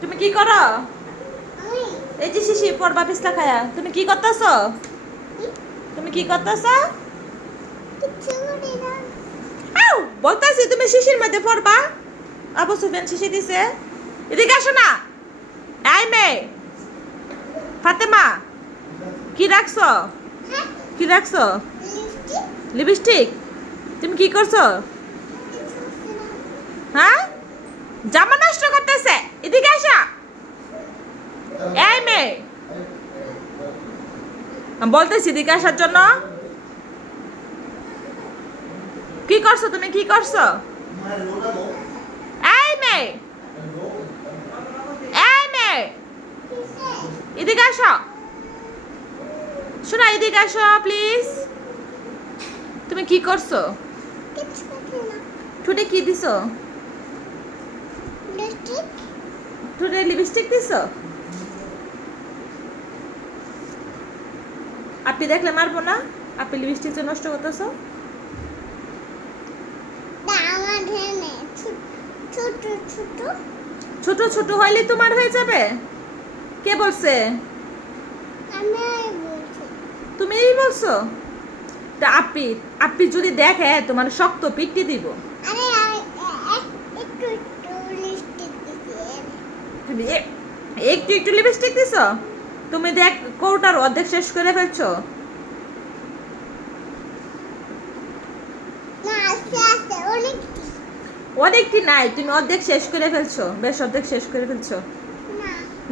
তুমি কি করো? এই যে শিশি পড়বা পিস্তা খায়া। তুমি কি করতেছ? তুমি কি করতেছ? বলতাছি তুমি শিশির মধ্যে পড়বা আবু সুফিয়ান শিশি দিছে। এদিকে আসো না। আই মে ফাতেমা কি রাখছো? কি রাখছো? লিপস্টিক। তুমি কি করছ? হ্যাঁ? জামা নষ্ট করতেছে। এদিকে আসা। এই মেয়ে। আমি বলতেছি এদিকে আসার জন্য। কি করছ তুমি? কি করছ? এই মেয়ে। এই মেয়ে। এদিকে আসো। শোনা এদিকে আসো প্লিজ তুমি কি করছ? ঠুটে কি দিছো? ঠুটে লিপস্টিক দিছো? আপনি দেখলে মারবো না? আপনি লিপস্টিক যে নষ্ট করতেছো? ছোট ছোট ছোট। ছোট হইলে তোমার হয়ে যাবে। কে বলছে? আমি বলছি। তুমিই বলছো? তা আপি আপনি যদি দেখে তোমার শক্ত পিটি দিব আরে আরে, এ- এ- একটু একটু লিপস্টিক দিছি তুমি এ- একটু একটু লিপস্টিক দিছো? তুমি দেখ কৌটার অর্ধেক শেষ করে ফেলছো? অনেকটি নাই তুমি অর্ধেক শেষ করে ফেলছো বেশ অর্ধেক শেষ করে ফেলছো।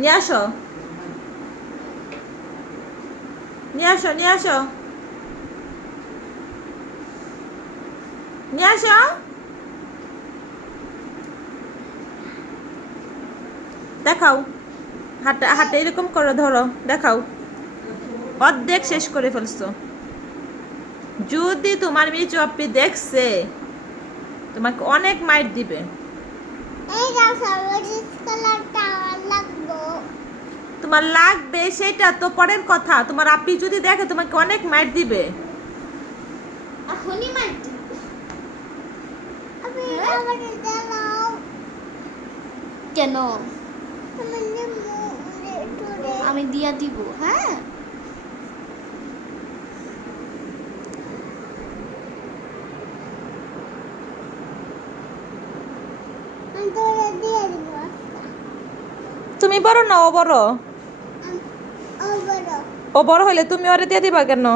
নিয়ে আসো। নিয়ে আসো নিয়ে আসো। নিয়ে আসো। দেখাও। হাতে হাতে এরকম করে ধরো দেখাও। অর্ধেক শেষ করে ফেলছো। যদি তোমার মেয়ে চপ্পি দেখছে তোমাকে অনেক মাইট দিবে। তোমার লাগবে সেটা তো পরের কথা। তোমার আপি যদি দেখে তোমাকে অনেক মাইট দিবে। দাও কেন আমি দিয়া দিব হ্যাঁ? তুমি বড় না ও বড়? ও বড় হইলে তুমি ওরে দিয়ে দিবা কেন?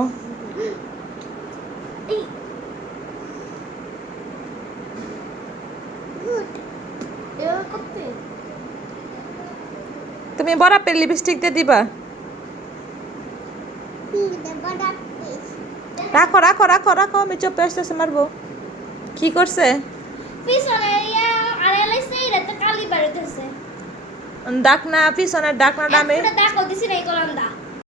তুমি বরাপের লিপস্টিক দিয়ে দিবা। দে রাখো রাখো রাখো রাখো আমি চোপে আসতেছে মারবো। কি করছে? বাড়িতেছে। ডাকনা পিছনের ডাক আমি একটা দেখো দিছি না এই কলামটা।